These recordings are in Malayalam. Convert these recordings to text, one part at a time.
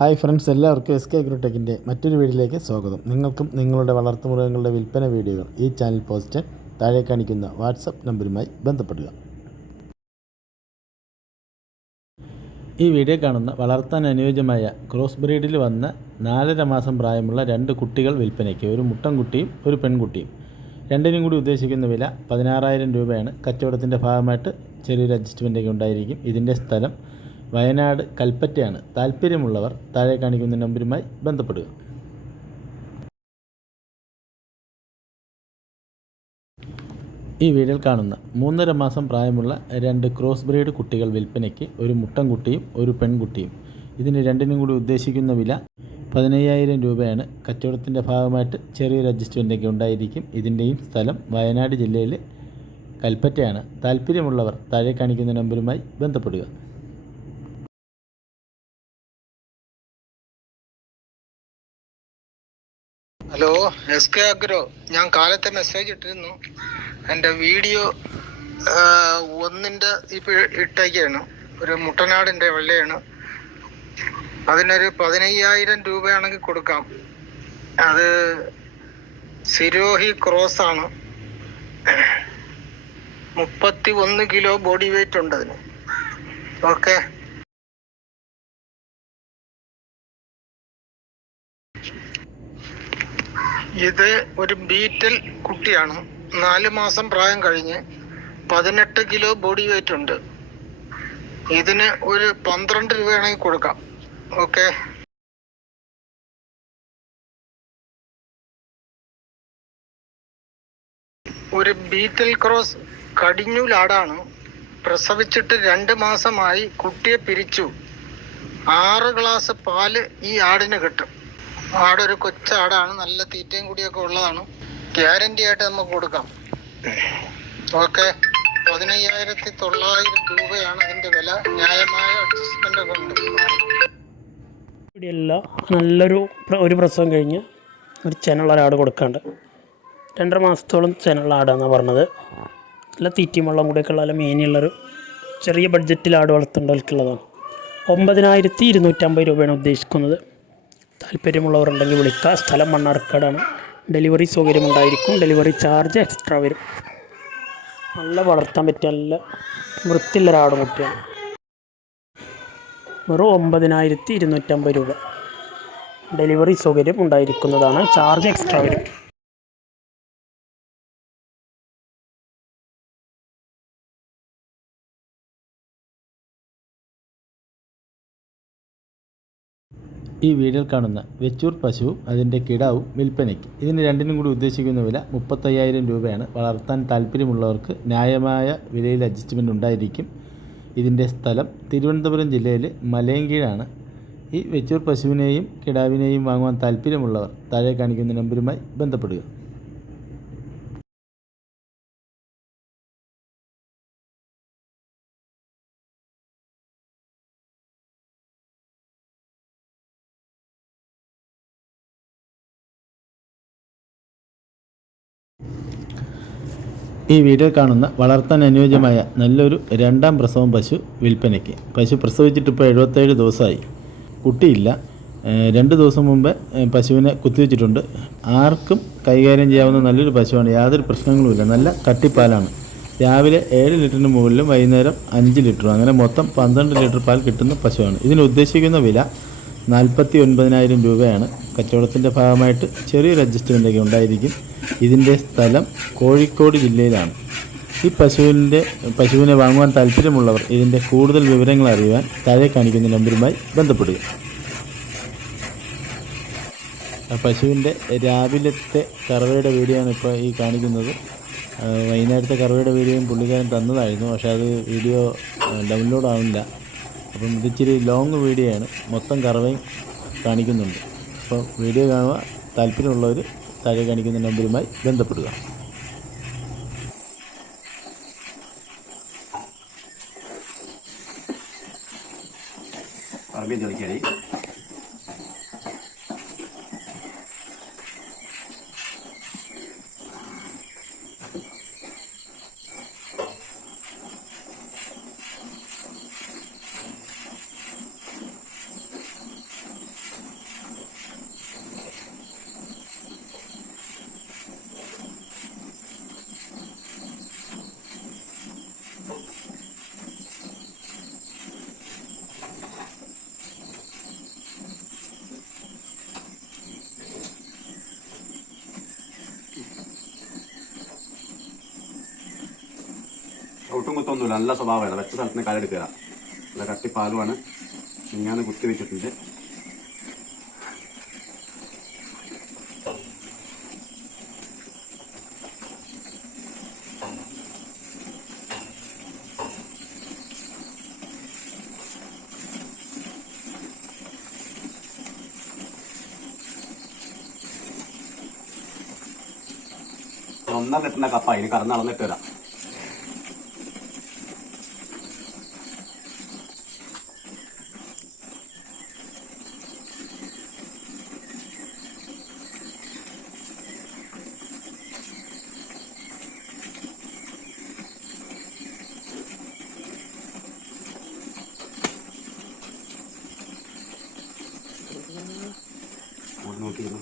ഹായ് ഫ്രണ്ട്സ്, എല്ലാവർക്കും എസ് കെ അഗ്രോടെക്കിൻ്റെ മറ്റൊരു വീഡിയോയിലേക്ക് സ്വാഗതം. നിങ്ങൾക്കും നിങ്ങളുടെ വളർത്തുമൃഗങ്ങളുടെ വിൽപ്പന വീഡിയോകൾ ഈ ചാനൽ പോസ്റ്റ് താഴെ കാണിക്കുന്ന വാട്സപ്പ് നമ്പറുമായി ബന്ധപ്പെടുക. ഈ വീഡിയോ കാണുന്ന വളർത്താൻ അനുയോജ്യമായ ക്രോസ് ബ്രീഡിൽ വന്ന 4.5 മാസം പ്രായമുള്ള 2 കുട്ടികൾ വിൽപ്പനയ്ക്ക്, ഒരു മുട്ടൻകുട്ടിയും ഒരു പെൺകുട്ടിയും. രണ്ടിനും കൂടി ഉദ്ദേശിക്കുന്ന വില 16,000 രൂപയാണ്. കച്ചവടത്തിൻ്റെ ഭാഗമായിട്ട് ചെറിയൊരു അഡ്ജസ്റ്റ്മെൻറ്റൊക്കെ ഉണ്ടായിരിക്കും. ഇതിൻ്റെ സ്ഥലം വയനാട് കൽപ്പറ്റയാണ്. താല്പര്യമുള്ളവർ താഴെ കാണിക്കുന്ന നമ്പറുമായി ബന്ധപ്പെടുക. ഈ വീഡിയോയിൽ കാണുന്ന 3.5 മാസം പ്രായമുള്ള 2 ക്രോസ് ബ്രീഡ് കുട്ടികൾ വിൽപ്പനയ്ക്ക്, ഒരു മുട്ടൻകുട്ടിയും ഒരു പെൺകുട്ടിയും. ഇതിന് രണ്ടിനും കൂടി ഉദ്ദേശിക്കുന്ന വില 15,000 രൂപയാണ്. കച്ചവടത്തിൻ്റെ ഭാഗമായിട്ട് ചെറിയൊരു അഡ്ജസ്റ്റ്മെൻറ്റൊക്കെ ഉണ്ടായിരിക്കും. ഇതിൻ്റെയും സ്ഥലം വയനാട് ജില്ലയിൽ കൽപ്പറ്റയാണ്. താല്പര്യമുള്ളവർ താഴെ കാണിക്കുന്ന നമ്പറുമായി ബന്ധപ്പെടുക. Hello, S K agro. ഞാൻ കാലത്തെ മെസ്സേജ് ഇട്ടിരുന്നു. എൻ്റെ വീഡിയോ ഒന്നിൻ്റെ ഇപ്പോൾ ഇട്ടേക്കാണ്. ഒരു മുട്ടനാടിൻ്റെ വെള്ളയാണ്. അതിനൊരു 15,000 രൂപയാണെങ്കിൽ കൊടുക്കാം. അത് സിരോഹി ക്രോസ് ആണ്. 31 കിലോ ബോഡി വെയിറ്റ് ഉണ്ട് അതിന്. ഓക്കെ. ഇത് ഒരു ബീറ്റൽ കുട്ടിയാണ്. 4 മാസം പ്രായം കഴിഞ്ഞ് 18 കിലോ ബോഡി വെയിറ്റ് ഉണ്ട്. ഇതിന് ഒരു 12 രൂപയാണെങ്കിൽ കൊടുക്കാം. ഓക്കെ. ഒരു ബീറ്റൽ ക്രോസ് കടിഞ്ഞൂലാടാണ്. പ്രസവിച്ചിട്ട് 2 മാസമായി. കുട്ടിയെ പിരിച്ചു. 6 ഗ്ലാസ് പാല് ഈ ആടിന് കിട്ടും. ആടൊരു കൊച്ചാടാണ്. നല്ല തീറ്റയും കൂടിയൊക്കെ ഉള്ളതാണ്. ഗ്യാരണ്ടി ആയിട്ട് നമുക്ക് കൊടുക്കാം. ഓക്കെ. 15,900 രൂപയാണ് അതിൻ്റെ വില. ന്യായമായ അഡ്ജസ്റ്റ്മെൻ്റ് ഒക്കെ ഉണ്ട്. ഇവിടെയല്ല, നല്ലൊരു പ്രസവം കഴിഞ്ഞ് ഒരു ചെനുള്ള ആട് കൊടുക്കാണ്ട്. 2.5 മാസത്തോളം ചെനുള്ള ആടാണെന്നാണ് പറഞ്ഞത്. നല്ല തീറ്റയും വെള്ളം കൂടിയൊക്കെ ഉള്ള നല്ല മേനിയുള്ളൊരു ചെറിയ ബഡ്ജറ്റിൽ ആട് വളർത്തേണ്ടവർക്കുള്ളതാണ്. 9,250 രൂപയാണ് ഉദ്ദേശിക്കുന്നത്. താല്പര്യമുള്ളവരുണ്ടെങ്കിൽ വിളിക്കുക. സ്ഥലം മണ്ണാർക്കാടാണ്. ഡെലിവറി സൗകര്യമുണ്ടായിരിക്കും. ഡെലിവറി ചാർജ് എക്സ്ട്രാ വരും. നല്ല വളർത്താൻ പറ്റിയ നല്ല വൃത്തിയുള്ളൊരാട് കുട്ടിയാണ്. വെറും 9,250 രൂപ. ഡെലിവറി സൗകര്യം ഉണ്ടായിരിക്കുന്നതാണ്. ചാർജ് എക്സ്ട്രാ വരും. ഈ വീഡിയോയിൽ കാണുന്ന വെച്ചൂർ പശുവും അതിൻ്റെ കിടാവും വിൽപ്പനയ്ക്ക്. ഇതിന് രണ്ടിനും കൂടി ഉദ്ദേശിക്കുന്ന വില 35,000 രൂപയാണ്. വളർത്താൻ താല്പര്യമുള്ളവർക്ക് ന്യായമായ വിലയിൽ അഡ്ജസ്റ്റ്മെൻറ്റ് ഉണ്ടായിരിക്കും. ഇതിൻ്റെ സ്ഥലം തിരുവനന്തപുരം ജില്ലയിൽ മലയങ്കീഴാണ്. ഈ വെച്ചൂർ പശുവിനെയും കിടാവിനെയും വാങ്ങുവാൻ താല്പര്യമുള്ളവർ താഴെ കാണിക്കുന്ന നമ്പറുമായി ബന്ധപ്പെടുക. ഈ വീഡിയോ കാണുന്ന വളർത്താൻ അനുയോജ്യമായ നല്ലൊരു 2ാം പ്രസവം പശു വിൽപ്പനയ്ക്ക്. പശു പ്രസവിച്ചിട്ടിപ്പോൾ 77 ദിവസമായി. കുട്ടിയില്ല. 2 ദിവസം മുമ്പ് പശുവിനെ കുത്തിവെച്ചിട്ടുണ്ട്. ആർക്കും കൈകാര്യം ചെയ്യാവുന്ന നല്ലൊരു പശുവാണ്. യാതൊരു പ്രശ്നങ്ങളുമില്ല. നല്ല കട്ടിപ്പാലാണ്. രാവിലെ 7 ലിറ്ററിന് മുകളിലും വൈകുന്നേരം 5 ലിറ്ററും, അങ്ങനെ മൊത്തം 12 ലിറ്റർ പാൽ കിട്ടുന്ന പശുവാണ്. ഇതിന് ഉദ്ദേശിക്കുന്ന വില 49,000 രൂപയാണ്. കച്ചവടത്തിൻ്റെ ഭാഗമായിട്ട് ചെറിയൊരു അഡ്ജസ്റ്റ്മെൻറ്റൊക്കെ ഉണ്ടായിരിക്കും. ഇതിൻ്റെ സ്ഥലം കോഴിക്കോട് ജില്ലയിലാണ്. ഈ പശുവിനെ വാങ്ങുവാൻ താല്പര്യമുള്ളവർ ഇതിൻ്റെ കൂടുതൽ വിവരങ്ങൾ അറിയുവാൻ താഴെ കാണിക്കുന്ന നമ്പറുമായി ബന്ധപ്പെടുക. പശുവിൻ്റെ രാവിലത്തെ കറവയുടെ വീഡിയോ ആണ് ഇപ്പോൾ ഈ കാണിക്കുന്നത്. വൈകുന്നേരത്തെ കറവയുടെ വീഡിയോയും പുള്ളിക്കാരൻ തന്നതായിരുന്നു. പക്ഷേ അത് വീഡിയോ ഡൗൺലോഡ് ആവില്ല. അപ്പം ഇതിച്ചിരി ലോങ് വീഡിയോ ആണ്. മൊത്തം കറവയും കാണിക്കുന്നുണ്ട്. അപ്പോൾ വീഡിയോ കാണുക. താല്പര്യമുള്ളവർ താഴെ കാണിക്കുന്ന നമ്പറുമായി ബന്ധപ്പെടുക. ബുദ്ധിമുട്ടൊന്നുമില്ല, നല്ല സ്വഭാവമാണ്. വെച്ച സ്ഥലത്തിന് കാലെടുക്കുക. നല്ല കട്ടിപ്പാലുമാണ്. ഇങ്ങനെ കുത്തി വെച്ചിട്ടുണ്ട്. ഒന്നര ലിറ്ററിന്റെ കപ്പ ഇനി കറന്ന് നടന്നിട്ട് വരാം. നോക്കിയിരുന്നു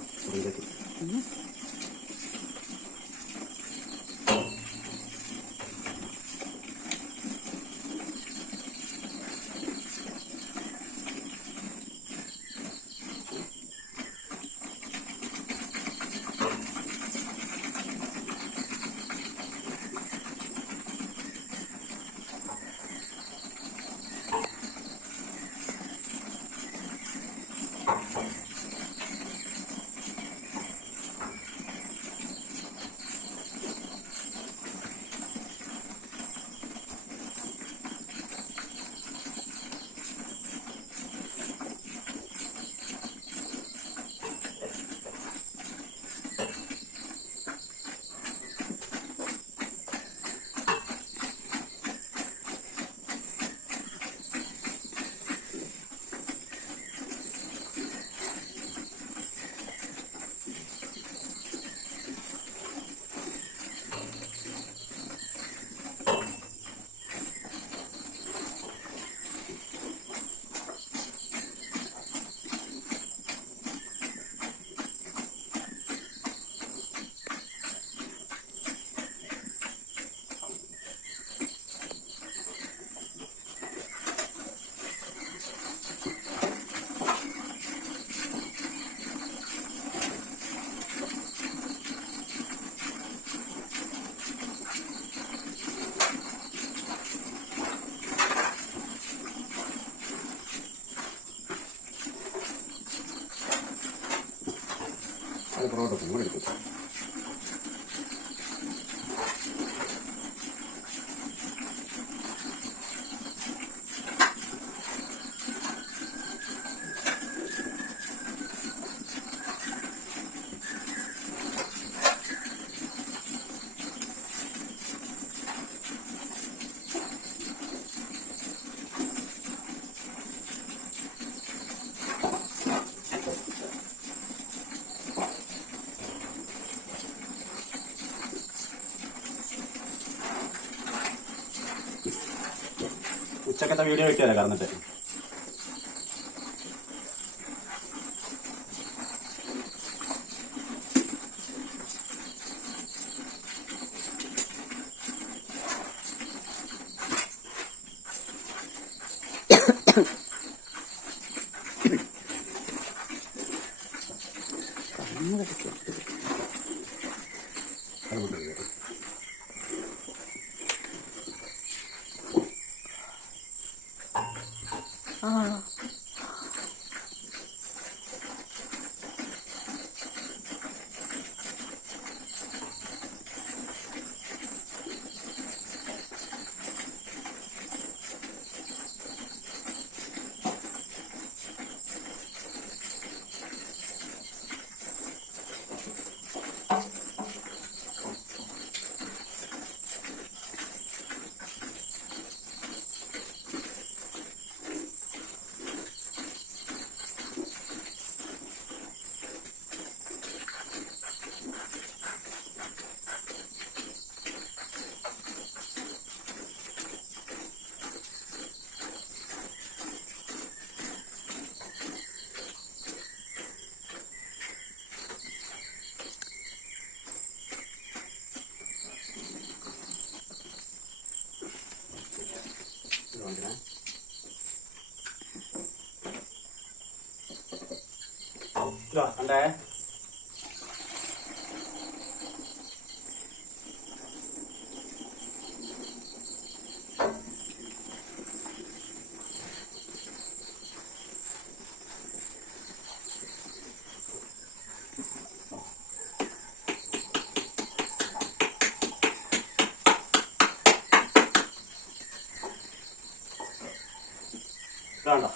പൊറോട്ട കൂടെ എടുക്കും. ഉച്ചക്കത്തെ വീഡിയോ കിട്ടിയാലേ കറന്നിട്ട്. കണ്ടേ ഇതാണ്ടോ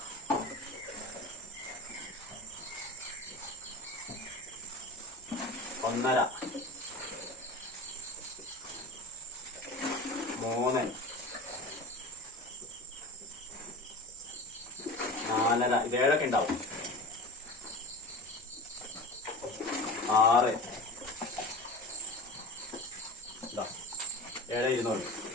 1.5 3 4.5 ഇത് 7 ഉണ്ടാവും 6 7 200